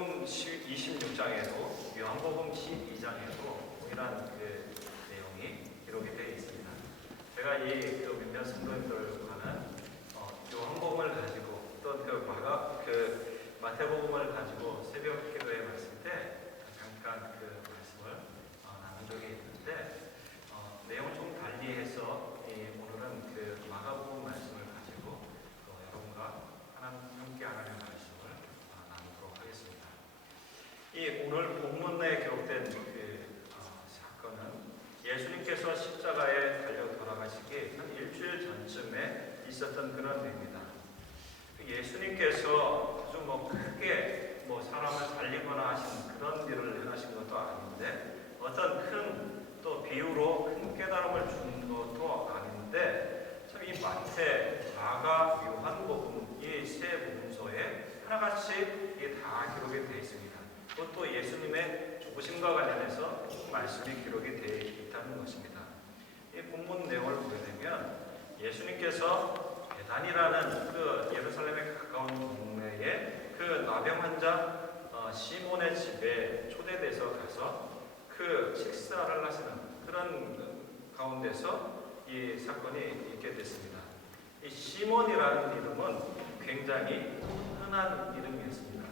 마태복음 26장에도 요한복음 12장에도 동일한 그 내용이 기록이 되어 있습니다. 제가 이 몇몇 성도님들과는 요한복음을 가지고 또 그 마태복음을 가지고 새벽 기도에 왔을 때 잠깐 그 말씀을 나눈 적이 있는데 내용을 좀 달리해서 오늘은 그 마가복음 말씀을 가지고 여러분과 함께 하나님의 말씀을 나누도록 하겠습니다. 이 오늘 본문에 기록된 그 사건은 예수님께서 십자가에 달려 돌아가시기 한 일주일 전쯤에 있었던 그런 일입니다. 예수님께서 아주 크게 사람을 살리거나 하신 그런 일을 행하신 것도 아닌데 어떤 큰 또 비유로 큰 깨달음을 준 것도 아닌데 참 이 마태, 마가, 요한복음 이 세 복음서에 하나같이 다 기록이 되어 있습니다. 그것도 예수님의 죽으심과 관련해서 말씀이 기록이 되어 있다는 것입니다. 이 본문 내용을 보게 되면 예수님께서 베단이라는 그 예루살렘에 가까운 동네에 그 나병 환자 시몬의 집에 초대돼서 가서 그 식사를 하시는 그런 가운데서 이 사건이 있게 됐습니다. 이 시몬이라는 이름은 굉장히 흔한 이름이었습니다.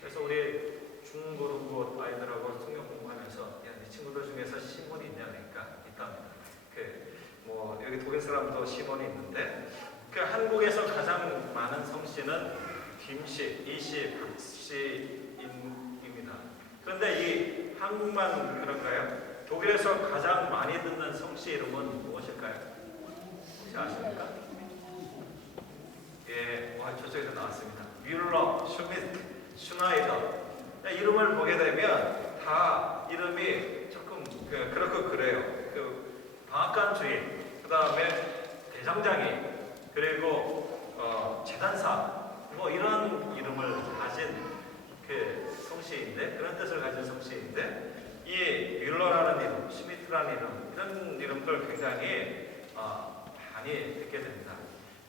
그래서 우리 중고등부 아이들하고 성경 공부하면서 야, 네 친구들 중에서 시몬이 있냐 그러니까 있답니다. 여기 독일 사람도 시몬이 있는데 그 한국에서 가장 많은 성씨는 김씨, 이씨, 박씨입니다. 그런데 이 한국만 그런가요? 독일에서 가장 많이 듣는 성씨 이름은 무엇일까요? 혹시 아십니까? 예, 저쪽에서 나왔습니다. 뮬러, 슈미트, 슈나이더. 이름을 보게 되면 다 이름이 조금 그렇고 그래요. 방앗간주의, 그 다음에 대장장이, 그리고 재단사, 이런 이름을 가진 그 성씨인데, 그런 뜻을 가진 성씨인데, 이 뮬러라는 이름, 슈미트라는 이름, 이런 이름들 굉장히 많이 듣게 됩니다.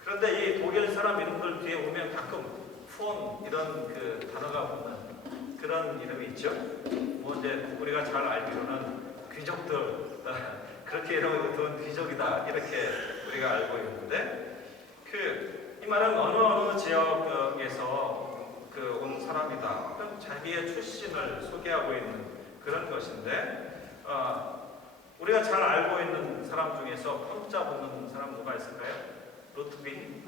그런데 이 독일 사람 이름들 뒤에 보면 가끔 폰 이런 그 단어가 붙는 그런 이름이 있죠. 이제 우리가 잘 알기로는 귀족들 그렇게 이름을 둔 귀족이다 이렇게 우리가 알고 있는데 이 말은 어느 지역에서 온 사람이다. 자기의 출신을 소개하고 있는 그런 것인데 우리가 잘 알고 있는 사람 중에서 폰자 붙는 사람 누가 있을까요? 루트비,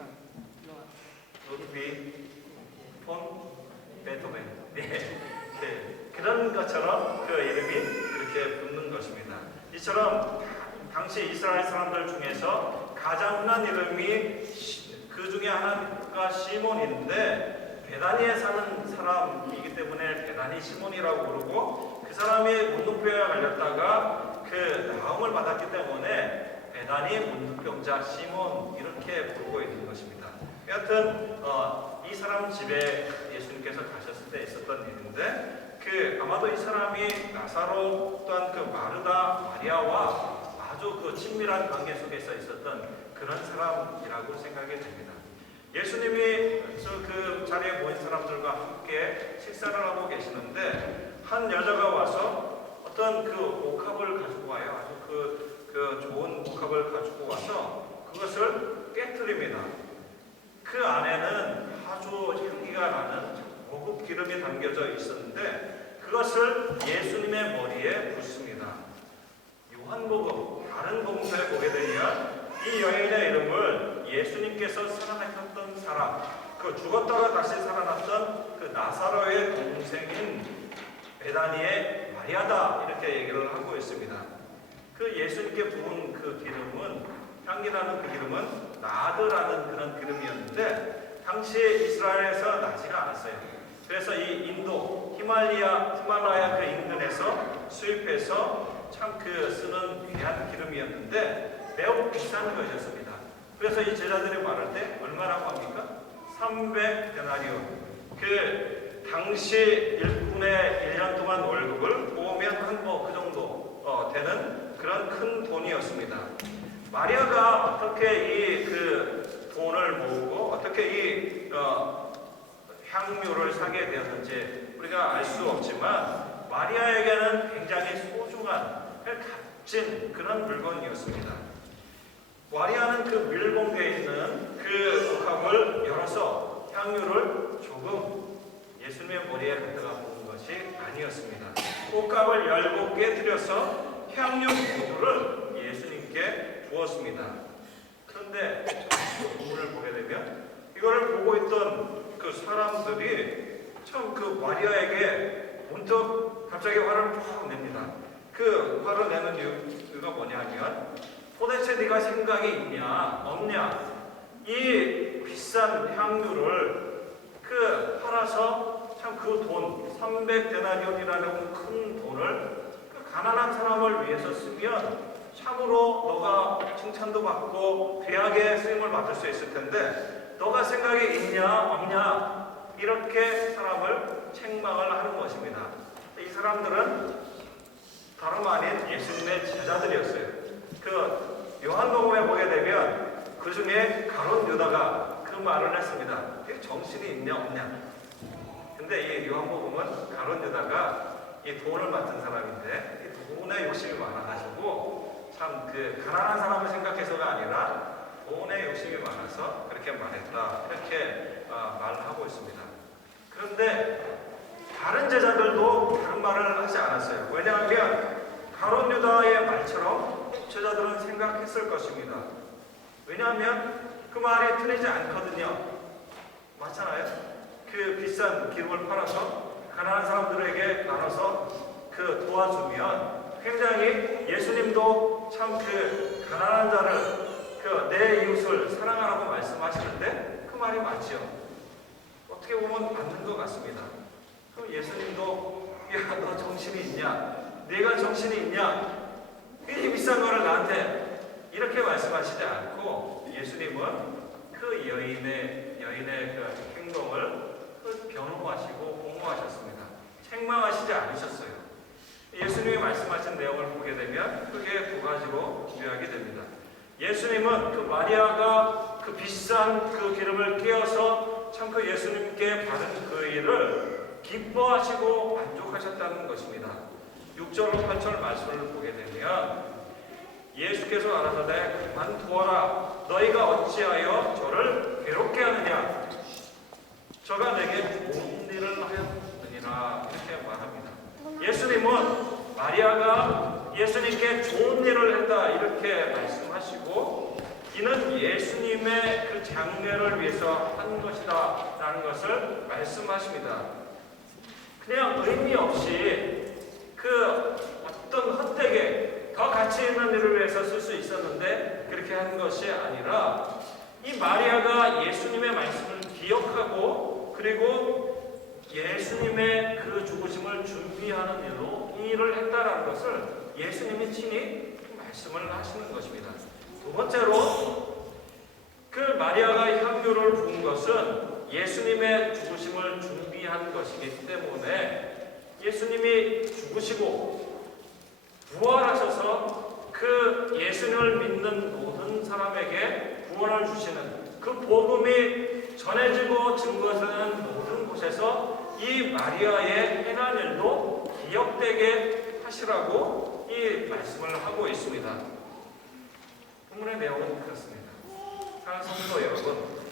폰, 베토벤. 네. 그런 것처럼 그 이름이 그렇게 붙는 것입니다. 이처럼 당시 이스라엘 사람들 중에서 가장 흔한 이름이 그 중에 하나가 시몬인데 베다니에 사는 사람이기 때문에 베다니 시몬이라고 부르고 그 사람이 문둥병에 걸렸다가 그 나음을 받았기 때문에 베다니 문둥병자 시몬 이렇게 부르고 있는 것입니다. 여하튼 이 사람 집에 예수님께서 가셨을 때 있었던 일인데 아마도 이 사람이 나사로 또한 마르다 마리아와 아주 친밀한 관계 속에서 있었던 그런 사람이라고 생각이 됩니다. 예수님이 그 자리에 모인 사람들과 함께 식사를 하고 계시는데 한 여자가 와서 어떤 옥합을 가지고 와요. 아주 좋은 옥합을 가지고 와서 그것을 깨뜨립니다. 그 안에는 아주 향기가 나는 고급 기름이 담겨져 있었는데 그것을 예수님의 머리에 붓습니다. 요한복음 다른 복음서에 보게 되면 이 여인의 이름을 예수님께서 살아났던 사람, 죽었다가 다시 살아났던 나사로의 동생인 베다니의 마리아다 이렇게 얘기를 하고 있습니다. 예수님께 부은 기름은 향기나는 기름은 나드라는 그런 기름이었는데 당시에 이스라엘에서 나지가 않았어요. 그래서 이 인도 히말라야 인근에서 수입해서 참 쓰는 귀한 기름이었는데 매우 비싼 것이었습니다. 그래서 이 제자들이 말할 때 얼마라고 합니까? 300데나리온. 당시 일꾼의 1년 동안 월급을 모으면 그 정도 되는 그런 큰 돈이었습니다. 마리아가 어떻게 이 돈을 모으고 어떻게 이 향유를 사게 되었는지 우리가 알 수 없지만 마리아에게는 굉장히 소중한 값진 그런 물건이었습니다. 마리아는 그 밀봉되어 있는 그 옥합을 열어서 향유를 조금 예수님의 머리에 갖다가 부은 것이 아니었습니다. 옥합을 열고 깨뜨려서 향유 모두를 예수님께 부었습니다. 그런데 오늘 보게 되면 이거를 보고 있던 그 사람들이 참 그 마리아에게 문득 갑자기 화를 팍 냅니다. 그 화를 내는 이유가 뭐냐면 도대체 네가 생각이 있냐 없냐, 이 비싼 향유를 그 팔아서 참 그 돈 300데나리온이라는 큰 돈을 그 가난한 사람을 위해서 쓰면 참으로 너가 칭찬도 받고 귀하게 쓰임을 받을 수 있을 텐데 너가 생각이 있냐 없냐, 이렇게 사람을 책망을 하는 것입니다. 이 사람들은 다름 아닌 예수님의 제자들이었어요. 그 요한복음에 보게 되면 그 중에 가룟 유다가 그 말을 했습니다. 정신이 있냐 없냐. 근데 이 요한복음은 가룟 유다가 이 돈을 맡은 사람인데 이 돈에 욕심이 많아가지고 참 그 가난한 사람을 생각해서가 아니라 돈에 욕심이 많아서 그렇게 말했다, 이렇게 말하고 있습니다. 그런데 다른 제자들도 다른 말을 하지 않았어요. 왜냐하면 가룟 유다의 말처럼 제자들은 생각했을 것입니다. 왜냐하면 그 말이 틀리지 않거든요. 맞잖아요. 그 비싼 기름을 팔아서 가난한 사람들에게 나눠서 그 도와주면 굉장히 예수님도 참 그 가난한 자를 그 내 이웃을 사랑하라고 말씀하시는데 그 말이 맞죠. 어떻게 보면 맞는 것 같습니다. 그럼 예수님도 야, 너 정신이 있냐? 네가 정신이 있냐? 이 비싼 거를 나한테 이렇게 말씀하시지 않고 예수님은 그 여인의 그 행동을 변호하시고 공모하셨습니다. 책망하시지 않으셨어요. 예수님이 말씀하신 내용을 보게 되면 크게 두 가지로 요약이 됩니다. 예수님은 그 마리아가 그 비싼 그 기름을 끼워서 참 그 예수님께 받은 그 일을 기뻐하시고 만족하셨다는 것입니다. 6절로 8절 말씀을 보게 되면 예수께서 가라사대 그만두어라, 너희가 어찌하여 저를 괴롭게 하느냐, 저가 내게 좋은 일을 하였느니라, 이렇게 말합니다. 예수님은 마리아가 예수님께 좋은 일을 했다, 이렇게 말씀하시고 이는 예수님의 그 장례를 위해서 한 것이다 라는 것을 말씀하십니다. 그냥 의미 없이 그 어떤 헛되게 더 가치 있는 일을 위해서 쓸 수 있었는데 그렇게 한 것이 아니라 이 마리아가 예수님의 말씀을 기억하고 그리고 예수님의 그 죽으심을 준비하는 일로 이 일을 했다라는 것을 예수님이 친히 말씀을 하시는 것입니다. 두 번째로 그 마리아가 향유를 부은 것은 예수님의 죽으심을 준비한 것이기 때문에 예수님이 죽으시고 부활하셔서 그 예수님을 믿는 모든 사람에게 구원을 주시는 그 복음이 전해지고 증거되는 모든 곳에서 이 마리아의 행한 일도 기억되게 하시라고 이 말씀을 하고 있습니다. 본문의 내용은 그렇습니다. 사랑하는 성도 여러분,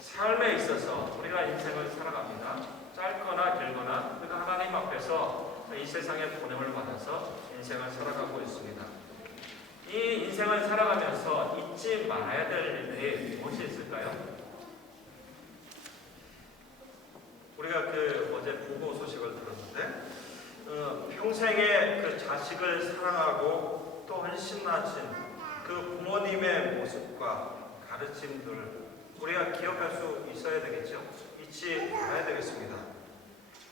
삶에 있어서 우리가 인생을 살아갑니다. 짧거나 길거나 우리가 하나님 앞에서 이 세상의 보냄을 받아서 인생을 살아가고 있습니다. 이 인생을 살아가면서 잊지 말아야 될 일들이 무엇이 있을까요? 우리가 그 어제 보고 소식을 들었는데 평생에 그 자식을 사랑하고 또 헌신하신 그 부모님의 모습과 가르침들을 우리가 기억할 수 있어야 되겠죠. 잊지 말아야 되겠습니다.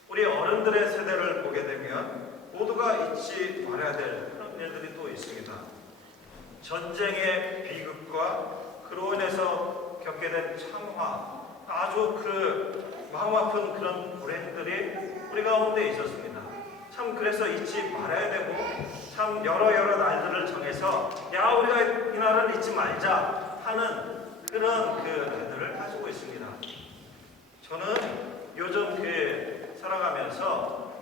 우리 어른들의 세대를 보게 되면 모두가 잊지 말아야 될 그런 일들이 또 있습니다. 전쟁의 비극과 그로 인해서 겪게 된 참화, 아주 그 마음 아픈 그런 불행들이 우리 가운데 있었습니다. 참 그래서 잊지 말아야 되고 참 여러 날들을 정해서 야 우리가 이날을 잊지 말자 하는 그런 그 날들을 가지고 있습니다. 저는 요즘 살아가면서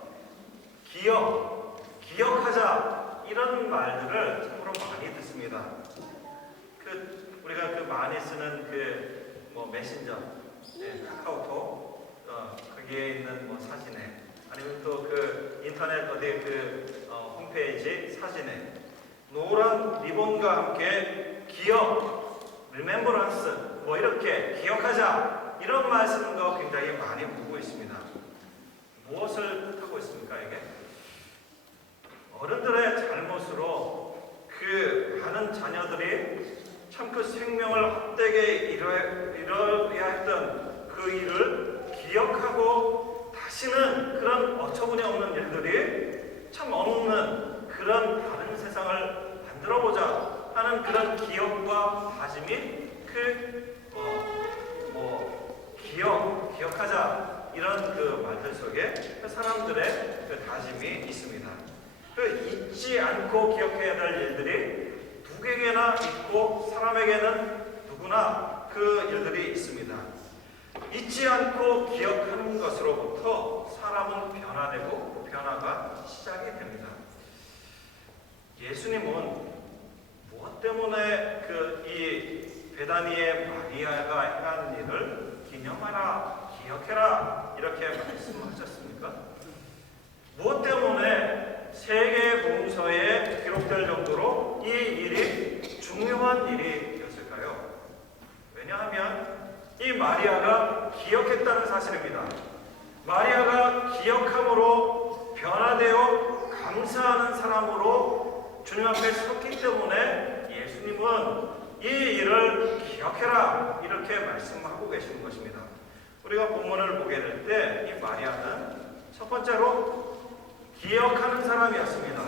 기억하자 이런 말들을 참으로 많이 듣습니다. 우리가 많이 쓰는 메신저, 카카오톡, 거기에 있는 사진에, 아니면 또 인터넷 어디 홈페이지 사진에 노란 리본과 함께 remembrance, 이렇게 기억하자 이런 말 쓰는 거 굉장히 많이 보고 있습니다. 무엇을 뜻하고 있습니까, 이게? 어른들의 잘못으로 많은 자녀들이 참 생명을 헛되게 이뤄야 했던 그 일을 기억하고 다시는 그런 어처구니 없는 일들이 참 없는 그런 다른 세상을 만들어보자 하는 그런 기억과 다짐이 기억하자 이런 말들 속에 사람들의 다짐이 있습니다. 잊지 않고 기억해야 될 일들이 누구에게나 있고 사람에게는 누구나 그 일들이 있습니다. 잊지 않고 기억하는 것으로부터 사람은 변화되고 변화가 시작이 됩니다. 예수님은 무엇 때문에 이 베다니의 마리아가 행한 일을 기념하라, 기억해라 이렇게 말씀하셨습니까? 무엇 때문에 세계복음서에 기록될 정도로 이 일이 중요한 일이었을까요? 왜냐하면 이 마리아가 기억했다는 사실입니다. 마리아가 기억함으로 변화되어 감사하는 사람으로 주님 앞에 섰기 때문에 예수님은 이 일을 기억해라 이렇게 말씀하고 계시는 것입니다. 우리가 본문을 보게 될 때 이 마리아는 첫 번째로 기억하는 사람이었습니다.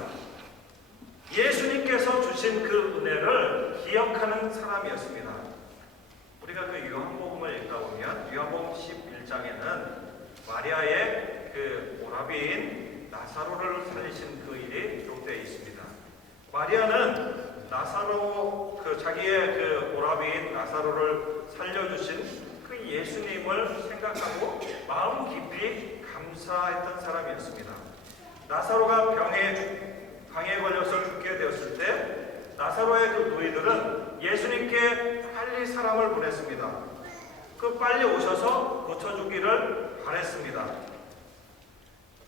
예수님께서 주신 그 은혜를 기억하는 사람이었습니다. 우리가 요한복음을 읽다 보면 요한복음 11장에는 마리아의 오라비인 나사로를 살리신 그 일이 기록되어 있습니다. 마리아는 자기의 오라비인 나사로를 살려주신 그 예수님을 생각하고 마음 깊이 감사했던 사람이었습니다. 나사로가 병에 걸려서 죽게 되었을 때 나사로의 노이들은 예수님께 빨리 사람을 보냈습니다. 빨리 오셔서 고쳐주기를 바랬습니다.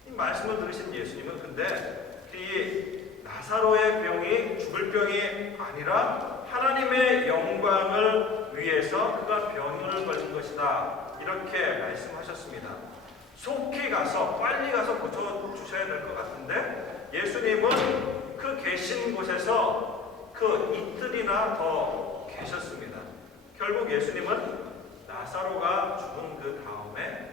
이 말씀을 들으신 예수님은 근데 이 나사로의 병이 죽을 병이 아니라 하나님의 영광을 위해서 그가 병을 걸린 것이다 이렇게 말씀하셨습니다. 속히 가서 빨리 가서 고쳐주셔야 될 것 같은데 예수님은 계신 곳에서 이틀이나 더 계셨습니다. 결국 예수님은 나사로가 죽은 그 다음에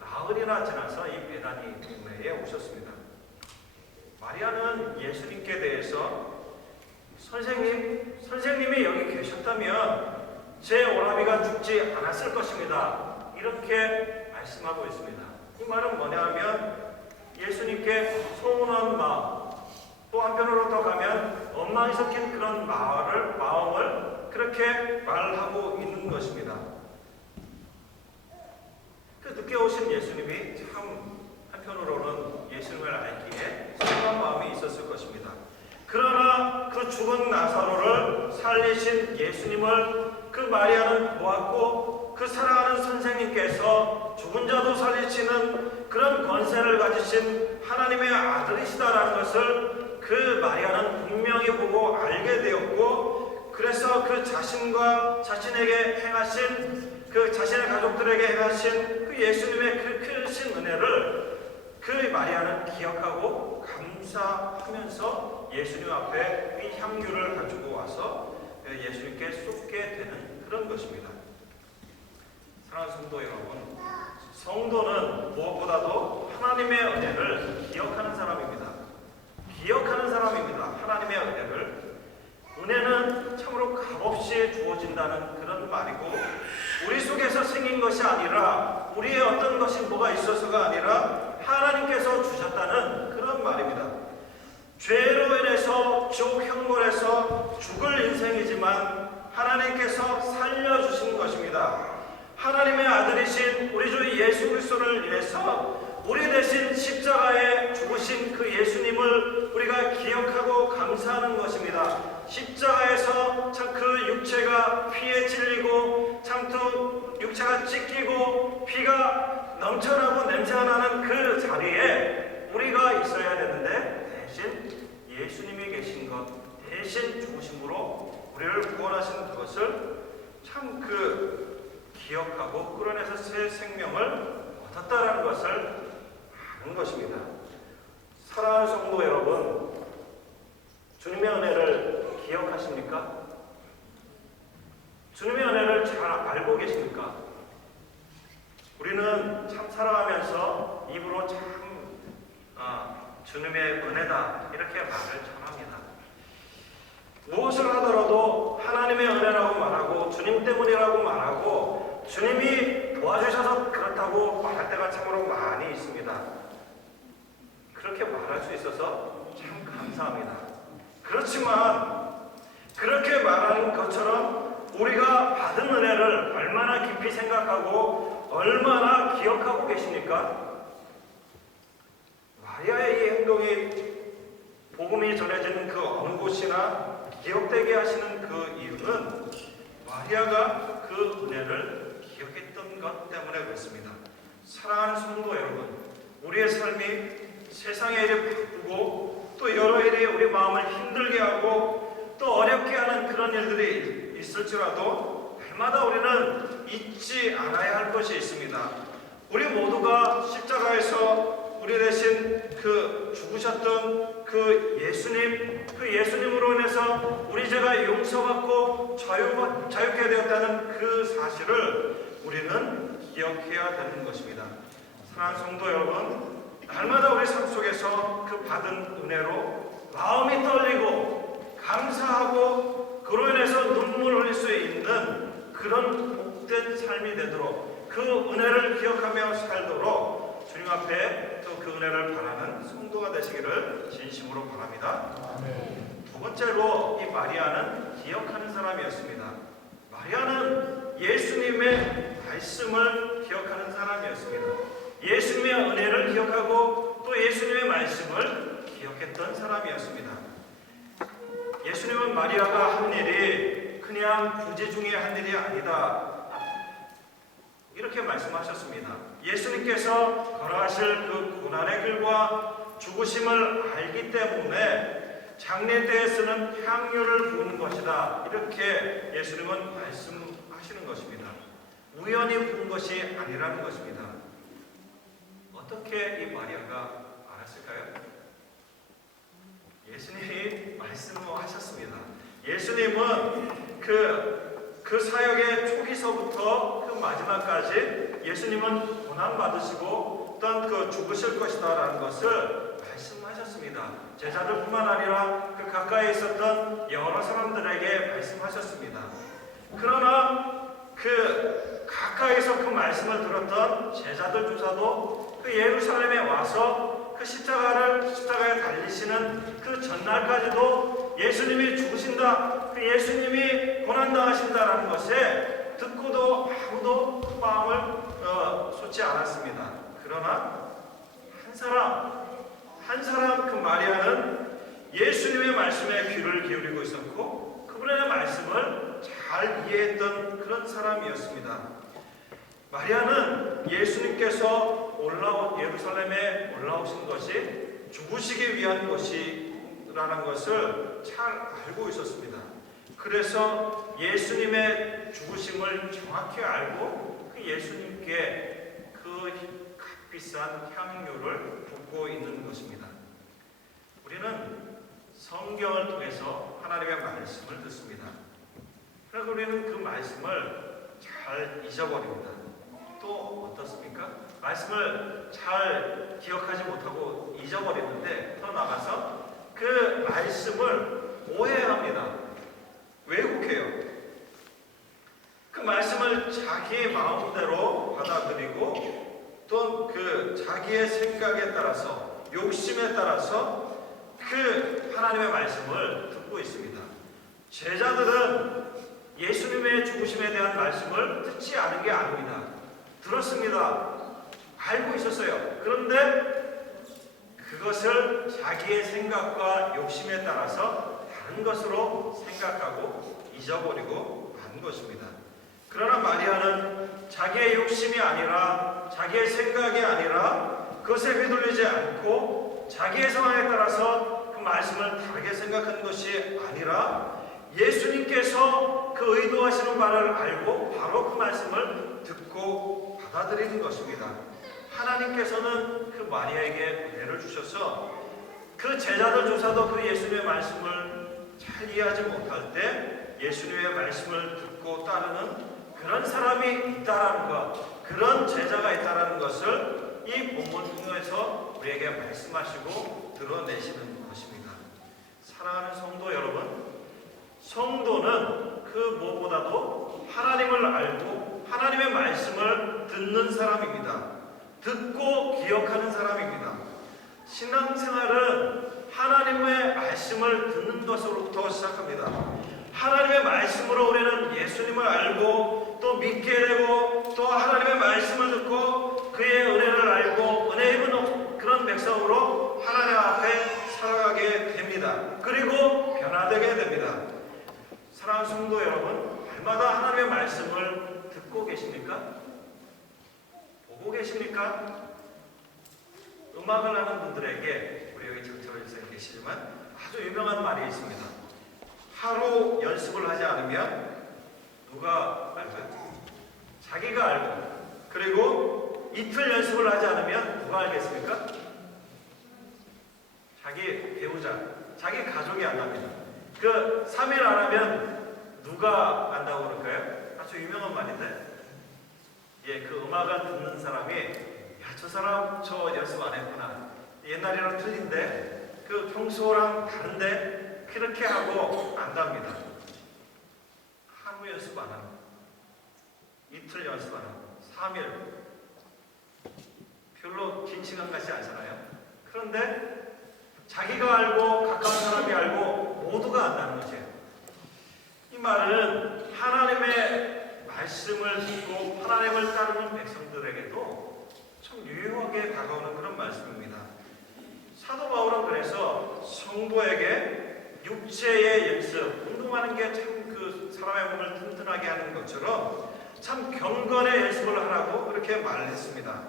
나흘이나 지나서 이 베다니 동네에 오셨습니다. 마리아는 예수님께 대해서 선생님이 여기 계셨다면 제 오라비가 죽지 않았을 것입니다 이렇게 말씀하고 있습니다. 이 말은 뭐냐 하면 예수님께 서운한 마음, 또 한편으로 더 가면 엉망이 섞인 그런 마음을 그렇게 말하고 있는 것입니다. 늦게 오신 예수님이 참 한편으로는 예수님을 알기에 서운한 마음이 있었을 것입니다. 그러나 죽은 나사로를 살리신 예수님을 마리아는 보았고 사랑하는 선생님께서 죽은 자도 살리시는 그런 권세를 가지신 하나님의 아들이시다라는 것을 마리아는 분명히 보고 알게 되었고, 그래서 자신과 자신에게 행하신 자신의 가족들에게 행하신 예수님의 크신 은혜를 마리아는 기억하고 감사하면서 예수님 앞에 이 향유를 가지고 와서 예수님께 쏟게 되는 그런 것입니다. 사랑하는 성도 여러분, 성도는 무엇보다도 하나님의 은혜를 기억하는 사람입니다. 기억하는 사람입니다. 하나님의 은혜를. 은혜는 참으로 값없이 주어진다는 그런 말이고, 우리 속에서 생긴 것이 아니라, 우리의 어떤 것이 뭐가 있어서가 아니라 하나님께서 주셨다는 그런 말입니다. 죄로 인해서 지옥 형벌에서 죽을 인생이지만 하나님께서 살려주신 것입니다. 하나님의 아들이신 우리 주 예수 그리스도를 인해서 우리 대신 십자가에 죽으신 그 예수님을 우리가 기억하고 감사하는 것입니다. 십자가에서 참 그 육체가 피에 찔리고 참 또 육체가 찢기고 피가 넘쳐나고 냄새가 나는 그 자리에 우리가 있어야 되는데 대신 예수님이 계신 것, 대신 죽으심으로 우리를 구원하신 그것을 참 기억하고 끌어내서 새 생명을 얻었다라는 것을 아는 것입니다. 사랑하는 성도 여러분, 주님의 은혜를 기억하십니까? 주님의 은혜를 잘 알고 계십니까? 우리는 참 살아가면서 입으로 참 주님의 은혜다 이렇게 말을 전합니다. 무엇을 하더라도 하나님의 은혜라고 말하고 주님 때문이라고 말하고 주님이 도와주셔서 그렇다고 말할 때가 참으로 많이 있습니다. 그렇게 말할 수 있어서 참 감사합니다. 그렇지만 그렇게 말하는 것처럼 우리가 받은 은혜를 얼마나 깊이 생각하고 얼마나 기억하고 계십니까? 마리아의 이 행동이 복음이 전해지는 그 어느 곳이나 기억되게 하시는 그 이유는 마리아가 그 은혜를 기억했던 것 때문에 그렇습니다. 사랑하는 성도 여러분, 우리의 삶이 세상의 일이 바쁘고 또 여러 일이 우리 마음을 힘들게 하고 또 어렵게 하는 그런 일들이 있을지라도 날마다 우리는 잊지 않아야 할 것이 있습니다. 우리 모두가 십자가에서 우리 대신 그 죽으셨던 그 예수님으로 인해서 우리 죄가 용서받고 자유케 되었다는 그 사실을 우리는 기억해야 되는 것입니다. 사랑하는 성도 여러분, 날마다 우리 삶 속에서 그 받은 은혜로 마음이 떨리고 감사하고 그로 인해서 눈물을 흘릴 수 있는 그런 복된 삶이 되도록 그 은혜를 기억하며 살도록 주님 앞에 또 그 은혜를 바라는 성도가 되시기를 진심으로 바랍니다. 두 번째로 이 마리아는 기억하는 사람이었습니다. 마리아는 예수님의 말씀을 기억하는 사람이었습니다. 예수님의 은혜를 기억하고 또 예수님의 말씀을 기억했던 사람이었습니다. 예수님은 마리아가 한 일이 그냥 부재 중에 한 일이 아니다 이렇게 말씀하셨습니다. 예수님께서 걸어가실 그 고난의 길과 죽으심을 알기 때문에 장례 때에 쓰는 향유를 부은 것이다 이렇게 예수님은 말씀하시는 것입니다. 우연히 부은 것이 아니라는 것입니다. 어떻게 이 마리아가 알았을까요? 예수님이 말씀하셨습니다. 예수님은 그 사역의 초기서부터 그 마지막까지 예수님은 고난받으시고 또한 그 죽으실 것이다 라는 것을 말씀하셨습니다. 제자들뿐만 아니라 그 가까이 있었던 여러 사람들에게 말씀하셨습니다. 그러나 그 가까이서 그 말씀을 들었던 제자들조차도 그 예루살렘에 와서 그 십자가에 달리시는 그 전날까지도 예수님이 죽으신다, 그 예수님이 고난당하신다라는 것에 듣고도 아무도 그 마음을 쏟지 않았습니다. 그러나 한 사람 그 마리아는 예수님의 말씀에 귀를 기울이고 있었고 그분의 말씀을 잘 이해했던 그런 사람이었습니다. 마리아는 예수님께서 예루살렘에 올라오신 것이 죽으시기 위한 것이라는 것을 잘 알고 있었습니다. 그래서 예수님의 죽으심을 정확히 알고 그 예수님께 그 값비싼 향유를 붓고 있는 것입니다. 우리는 성경을 통해서 하나님의 말씀을 듣습니다. 그러나 우리는 그 말씀을 잘 잊어버립니다. 또 어떻습니까? 말씀을 잘 기억하지 못하고 잊어버리는데 더 나아가서 그 말씀을 오해합니다. 왜곡해요. 그 말씀을 자기의 마음대로 받아들이고 또 그 자기의 생각에 따라서 욕심에 따라서 그 하나님의 말씀을 듣고 있습니다. 제자들은 예수님의 죽으심에 대한 말씀을 듣지 않은 게 아닙니다. 들었습니다. 알고 있었어요. 그런데 그것을 자기의 생각과 욕심에 따라서 다른 것으로 생각하고 잊어버리고 만 것입니다. 그러나 마리아는 자기의 욕심이 아니라 자기의 생각이 아니라 그것에 휘둘리지 않고 자기의 상황에 따라서 그 말씀을 다르게 생각하는 것이 아니라 예수님께서 그 의도하시는 바를 알고 바로 그 말씀을 듣고 받아들이는 것입니다. 하나님께서는 그 마리아에게 은혜를 주셔서 그 제자들조차도 그 예수님의 말씀을 잘 이해하지 못할 때 예수님의 말씀을 듣고 따르는 그런 사람이 있다라는 것, 그런 제자가 있다라는 것을 이 본문 통해서 우리에게 말씀하시고 드러내시는 것입니다. 사랑하는 성도 여러분, 성도는 그 무엇보다도 하나님을 알고 하나님의 말씀을 듣는 사람입니다. 듣고 기억하는 사람입니다. 신앙생활은 하나님의 말씀을 듣는 것으로부터 시작합니다. 하나님의 말씀으로 우리는 예수님을 알고 또 믿게 되고 또 하나님의 말씀을 듣고 그의 은혜를 알고 은혜 입은 그런 백성으로 하나님 앞에 살아가게 됩니다. 그리고 변화되게 됩니다. 사랑하는 성도 여러분, 날마다 하나님의 말씀을 듣고 계십니까? 보고 계십니까? 음악을 하는 분들에게 우리 여기 전철에 계시지만 아주 유명한 말이 있습니다. 하루 연습을 하지 않으면 누가 알까요? 자기가 알고, 그리고 이틀 연습을 하지 않으면 누가 알겠습니까? 자기 배우자, 자기 가족이 안답니다. 그 3일 안 하면 누가 안다고 그럴까요? 아주 유명한 말인데, 예, 그 음악을 듣는 사람이 야, 저 사람 저 연습 안 했구나. 옛날이랑 틀린데, 그 평소랑 다른데 그렇게 하고 안답니다. 하루 연습 안 하고, 이틀 연습 안 하고, 3일 별로 긴 시간 같지 않잖아요. 그런데 자기가 알고 가까운 사람이 알고 모두가 안다는 거죠. 이 말은 하나님의 말씀을 듣고 하나님을 따르는 백성들에게도 참 유효하게 다가오는 그런 말씀입니다. 사도 바울은 그래서 성도에게 육체의 연습, 운동하는 게 참 그 사람의 몸을 튼튼하게 하는 것처럼 참 경건의 연습을 하라고 그렇게 말했습니다.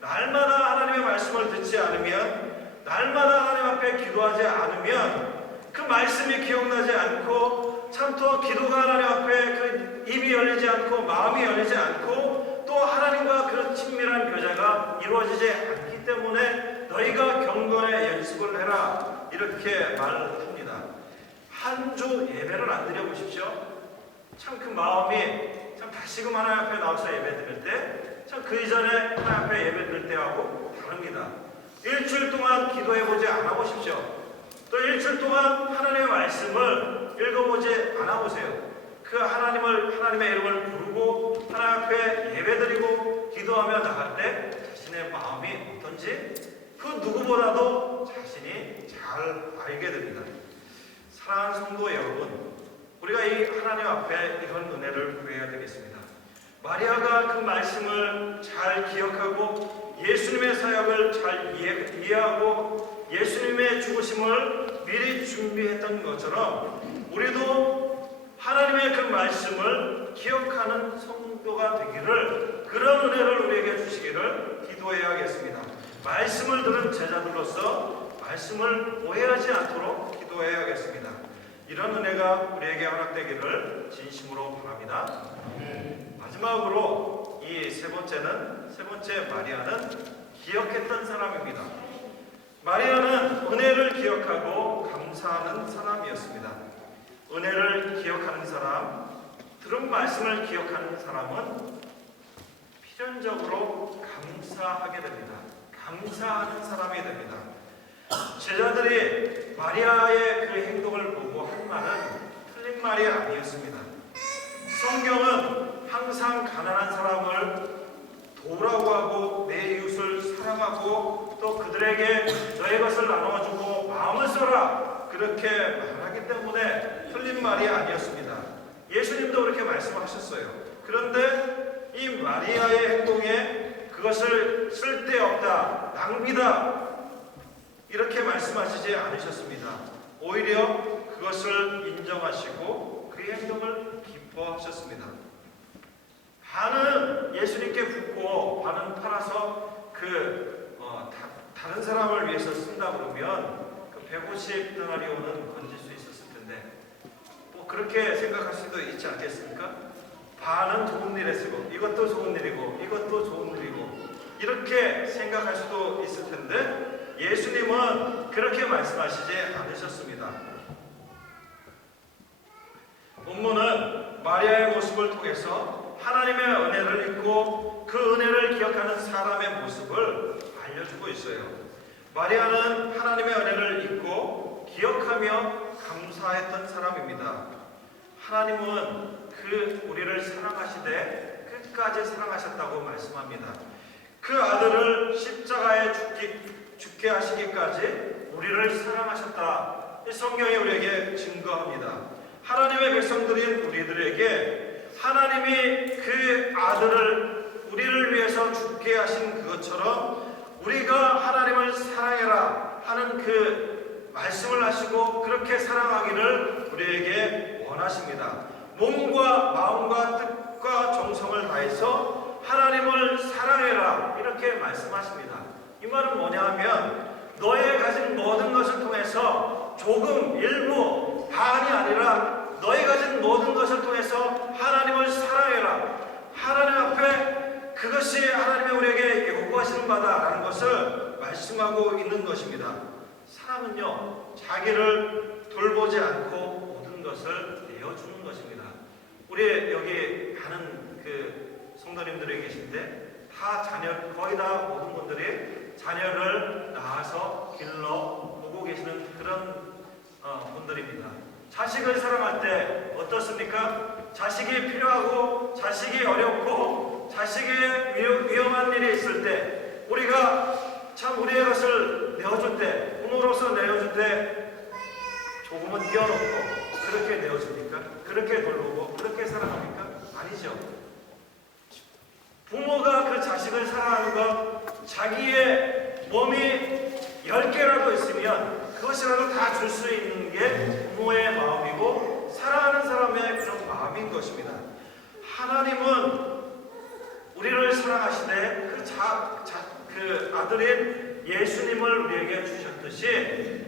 날마다 하나님의 말씀을 듣지 않으면, 날마다 하나님 앞에 기도하지 않으면 그 말씀이 기억나지 않고 참 또 기도가 하나님 앞에 그 입이 열리지 않고 마음이 열리지 않고 또 하나님과 그 친밀한 교제가 이루어지지 않기 때문에 너희가 경건의 연습을 해라 이렇게 말합니다. 한 주 예배를 안 드려보십시오. 참 그 마음이 참 다시금 하나님 앞에 나와서 예배 드릴 때 참 그 이전에 하나님 앞에 예배 드릴 때하고 다릅니다. 일주일 동안 기도해보지 않아보십시오. 또 일주일 동안 하나님의 말씀을 읽어보지 않아보세요. 그 하나님의 이름을 부르고 하나님 앞에 예배드리고 기도하며 나갈 때 자신의 마음이 어떤지 그 누구보다도 자신이 잘 알게 됩니다. 사랑하는 성도 여러분, 우리가 이 하나님 앞에 이런 은혜를 구해야 되겠습니다. 마리아가 그 말씀을 잘 기억하고 예수님의 사역을 잘 이해하고 예수님의 죽으심을 미리 준비했던 것처럼 우리도 하나님의 그 말씀을 기억하는 성도가 되기를, 그런 은혜를 우리에게 주시기를 기도해야겠습니다. 말씀을 들은 제자들로서 말씀을 오해하지 않도록 기도해야겠습니다. 이런 은혜가 우리에게 허락되기를 진심으로 바랍니다. 마지막으로 이 세 번째 마리아는 기억했던 사람입니다. 마리아는 은혜를 기억하고 감사하는 사람이었습니다. 은혜를 기억하는 사람, 들은 말씀을 기억하는 사람은 필연적으로 감사하게 됩니다. 감사하는 사람이 됩니다. 제자들이 마리아의 그 행동을 보고 한 말은 틀린 말이 아니었습니다. 성경은 항상 가난한 사람을 도우라고 하고 내 이웃을 사랑하고 또 그들에게 너의 것을 나눠주고 마음을 써라 그렇게 말하기 때문에 틀린 말이 아니었습니다. 예수님도 그렇게 말씀하셨어요. 그런데 이 마리아의 행동에 그것을 쓸데없다, 낭비다 이렇게 말씀하시지 않으셨습니다. 오히려 그것을 인정하시고 그의 행동을 기뻐하셨습니다. 반은 예수님께 붓고 반은 팔아서 다른 사람을 위해서 쓴다 그러면 그 150데나리온은 건질 수 있었을 텐데 뭐 그렇게 생각할 수도 있지 않겠습니까? 반은 좋은 일에 쓰고 이것도 좋은 일이고 이것도 좋은 일이고 이렇게 생각할 수도 있을 텐데 예수님은 그렇게 말씀하시지 않으셨습니다. 본문은 마리아의 모습을 통해서 하나님의 은혜를 잊고 그 은혜를 기억하는 사람의 모습을 알려주고 있어요. 마리아는 하나님의 은혜를 잊고 기억하며 감사했던 사람입니다. 하나님은 우리를 사랑하시되 끝까지 사랑하셨다고 말씀합니다. 그 아들을 십자가에 죽게 하시기까지 우리를 사랑하셨다. 이 성경이 우리에게 증거합니다. 하나님의 백성들인 우리들에게 하나님이 그 아들을 우리를 위해서 죽게 하신 그것처럼 우리가 하나님을 사랑해라 하는 그 말씀을 하시고 그렇게 사랑하기를 우리에게 원하십니다. 몸과 마음과 뜻과 정성을 다해서 하나님을 사랑해라 이렇게 말씀하십니다. 이 말은 뭐냐 하면 너의 가진 모든 것을 통해서 조금 일부 반이 아니라 너희 가진 모든 것을 통해서 하나님을 사랑해라. 하나님 앞에 그것이 하나님이 우리에게 요구하시는 바다라는 것을 말씀하고 있는 것입니다. 사랑은요, 자기를 돌보지 않고 모든 것을 내어주는 것입니다. 우리 여기 많은 그 성도님들이 계신데 거의 다 모든 분들이 자녀를 낳아서 길러 보고 계시는 그런 분들입니다. 자식을 사랑할 때 어떻습니까? 자식이 필요하고 자식이 어렵고 자식의 위험한 일이 있을 때 우리가 참 우리의 것을 내어줄 때 부모로서 내어줄 때 조금은 뛰어넘고 그렇게 내어줍니까? 그렇게 돌보고 그렇게 사랑합니까? 아니죠. 부모가 그 자식을 사랑하는 것 자기의 몸이 10개라도 있으면 그것이라도 다 줄 수 있는 게 부모의 마음이고 사랑하는 사람의 그런 마음인 것입니다. 하나님은 우리를 사랑하시되 그 아들인 예수님을 우리에게 주셨듯이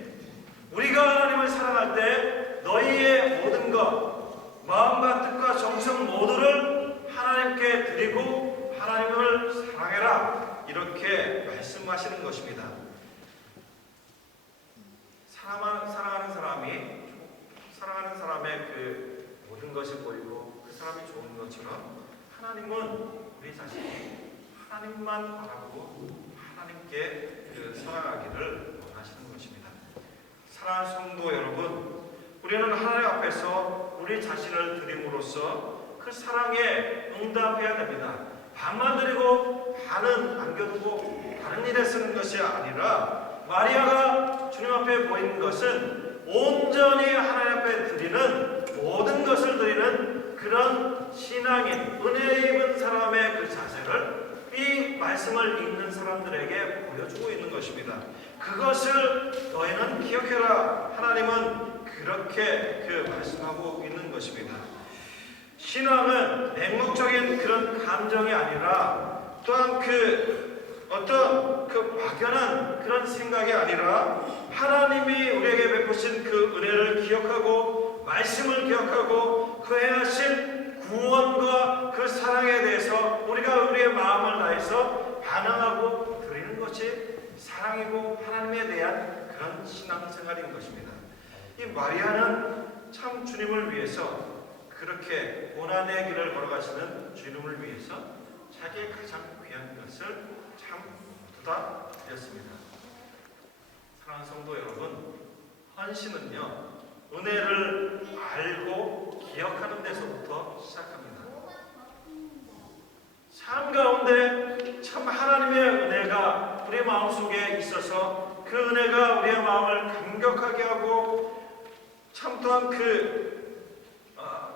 우리가 하나님을 사랑할 때 너희의 모든 것 마음과 뜻과 정성 모두를 하나님께 드리고 하나님을 사랑해라 이렇게 말씀하시는 것입니다. 사랑하는 사람의 그 모든 것이 보이고 그 사람이 좋은 것처럼 하나님은 우리 자신이 하나님만 바라보고 하나님께 그 사랑하기를 원하시는 것입니다. 사랑하는 성도 여러분, 우리는 하나님 앞에서 우리 자신을 드림으로써 그 사랑에 응답해야 됩니다. 반만 드리고 반은 남겨두고 다른 일에 쓰는 것이 아니라 마리아가 주님 앞에 보이는 것은 온전히 하나님 앞에 드리는 모든 것을 드리는 그런 신앙인 은혜 입은 사람의 그 자세를 이 말씀을 읽는 사람들에게 보여주고 있는 것입니다. 그것을 너희는 기억해라. 하나님은 그렇게 그 말씀하고 있는 것입니다. 신앙은 맹목적인 그런 감정이 아니라 또한 어떤 막연한 그런 생각이 아니라 하나님이 우리에게 베푸신 그 은혜를 기억하고 말씀을 기억하고 그 행하신 구원과 그 사랑에 대해서 우리가 우리의 마음을 다해서 반응하고 드리는 것이 사랑이고 하나님에 대한 그런 신앙생활인 것입니다. 이 마리아는 참 주님을 위해서 그렇게 고난의 길을 걸어가시는 주님을 위해서 자기의 가장 귀한 것을 참 모두 다 드렸습니다. 사랑하는 성도 여러분, 헌신은요 은혜를 알고 기억하는 데서부터 시작합니다. 삶 가운데 참 하나님의 은혜가 우리 마음속에 있어서 그 은혜가 우리의 마음을 감격하게 하고 참 또한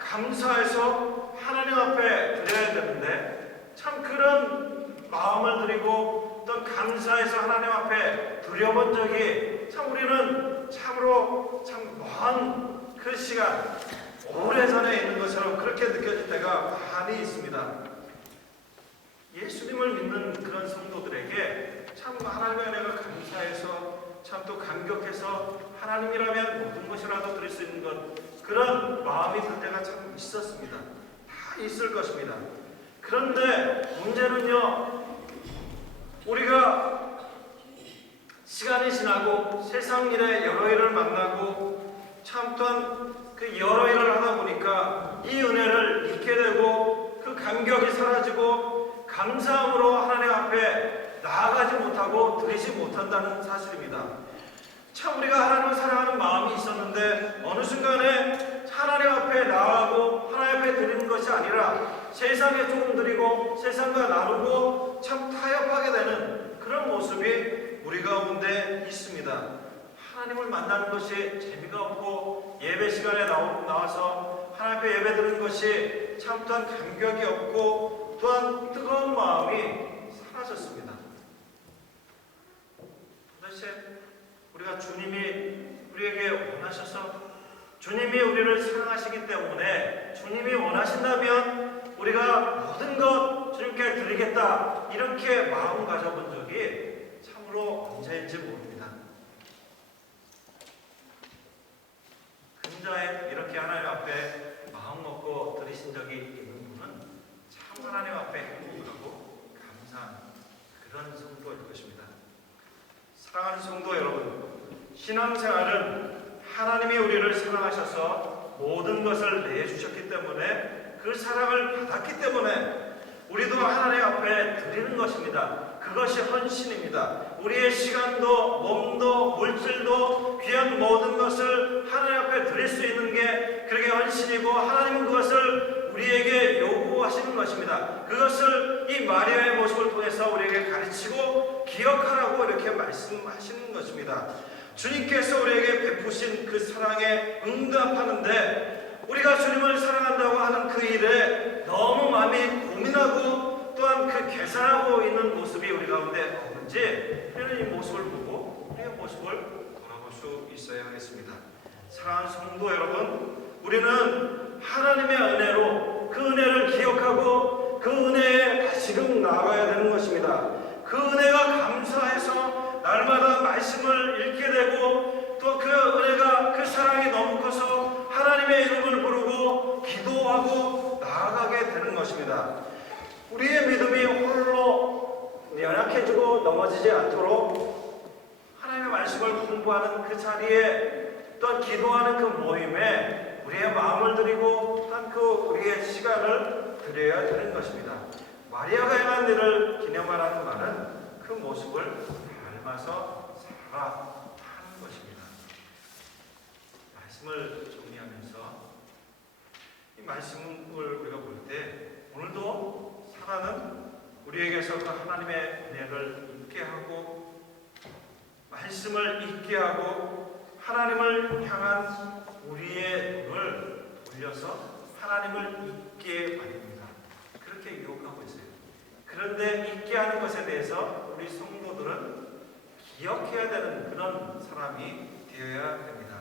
감사해서 하나님 앞에 드려야 되는데 참 그런 마음을 드리고 또 감사해서 하나님 앞에 드려본 적이 참 우리는 참으로 참 먼 그 시간 오래전에 있는 것처럼 그렇게 느껴질 때가 많이 있습니다. 예수님을 믿는 그런 성도들에게 참 하나님의 은혜가 감사해서 참 또 감격해서 하나님이라면 모든 것이라도 드릴 수 있는 것 그런 마음이 들 때가 참 있었습니다. 다 있을 것입니다. 그런데 문제는요, 우리가 시간이 지나고 세상 일에 여러 일을 만나고 참 또한 그 여러 일을 하다 보니까 이 은혜를 잊게 되고 그 감격이 사라지고 감사함으로 하나님 앞에 나아가지 못하고 드리지 못한다는 사실입니다. 참 우리가 하나님을 사랑하는 마음이 있었는데 어느 순간에 하나님 앞에 나아가고 하나님 앞에 드리는 것이 아니라 세상에 조금 드리고 세상과 나누고 참 타협하게 되는 그런 모습이 우리 가운데 있습니다. 하나님을 만나는 것이 재미가 없고 예배 시간에 나와서 하나님 앞에 예배 드리는 것이 참 또한 감격이 없고 또한 뜨거운 마음이 사라졌습니다. 도대체 우리가 주님이 우리에게 원하셔서 주님이 우리를 사랑하시기 때문에 주님이 원하신다면 우리가 모든 것 주님께 드리겠다 이렇게 마음 가져본 적이 참으로 언제인지 모릅니다. 근자에 이렇게 하나님 앞에 마음 먹고 드리신 적이 있는 분은 참 하나님 앞에 행복하고 감사한 그런 성도일 것입니다. 사랑하는 성도 여러분, 신앙생활은 하나님이 우리를 사랑하셔서 모든 것을 내주셨기 때문에 그 사랑을 받았기 때문에 우리도 하나님 앞에 드리는 것입니다. 그것이 헌신입니다. 우리의 시간도 몸도 물질도 귀한 모든 것을 하나님 앞에 드릴 수 있는 게 그렇게 헌신이고 하나님은 그것을 우리에게 요구하시는 것입니다. 그것을 이 마리아의 모습을 통해서 우리에게 가르치고 기억하라고 이렇게 말씀하시는 것입니다. 주님께서 우리에게 베푸신 그 사랑에 응답하는데 우리가 주님을 사랑한다고 하는 그 일에 너무 마음이 고민하고 또한 그 계산하고 있는 모습이 우리 가운데 없는지 우리는 이 모습을 보고 우리의 모습을 돌아볼 수 있어야 하겠습니다. 사랑하는 성도 여러분, 우리는 하나님의 은혜로 그 은혜를 기억하고 그 은혜에 다시금 나아가야 되는 것입니다. 그 은혜가 감사해서 날마다 말씀을 읽게 되고 또 그 은혜가 그 사랑이 너무 커서 하나님의 이름을 부르고 기도하고 나아가게 되는 것입니다. 우리의 믿음이 홀로 연약해지고 넘어지지 않도록 하나님의 말씀을 공부하는 그 자리에 또한 기도하는 그 모임에 우리의 마음을 드리고 또한 그 우리의 시간을 드려야 되는 것입니다. 마리아가 행한 일을 기념하라는 말은 그 모습을 닮아서 살아 하는 것입니다. 말씀을 정리하면서 이 말씀을 우리가 볼 때 오늘도 사라는 우리에게서 그 하나님의 은혜를 잊게 하고 말씀을 잊게 하고 하나님을 향한 우리의 눈을 돌려서 하나님을 잊게 만듭니다. 그렇게 유혹하고 있어요. 그런데 잊게 하는 것에 대해서 우리 성도들은 기억해야 되는 그런 사람이 되어야 됩니다.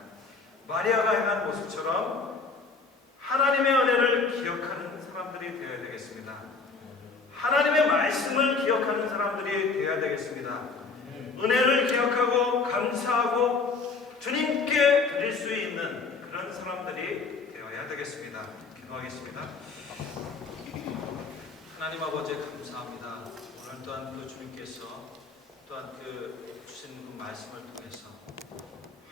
마리아가 행한 모습처럼 하나님의 은혜를 기억하는 사람들이 되어야 되겠습니다. 하나님의 말씀을 기억하는 사람들이 되어야 되겠습니다. 은혜를 기억하고 감사하고 주님께 드릴 수 있는 그런 사람들이 되어야 되겠습니다. 기도하겠습니다. 하나님 아버지 감사합니다. 오늘 또한 그 주님께서 또한 그 주신 그 말씀을 통해서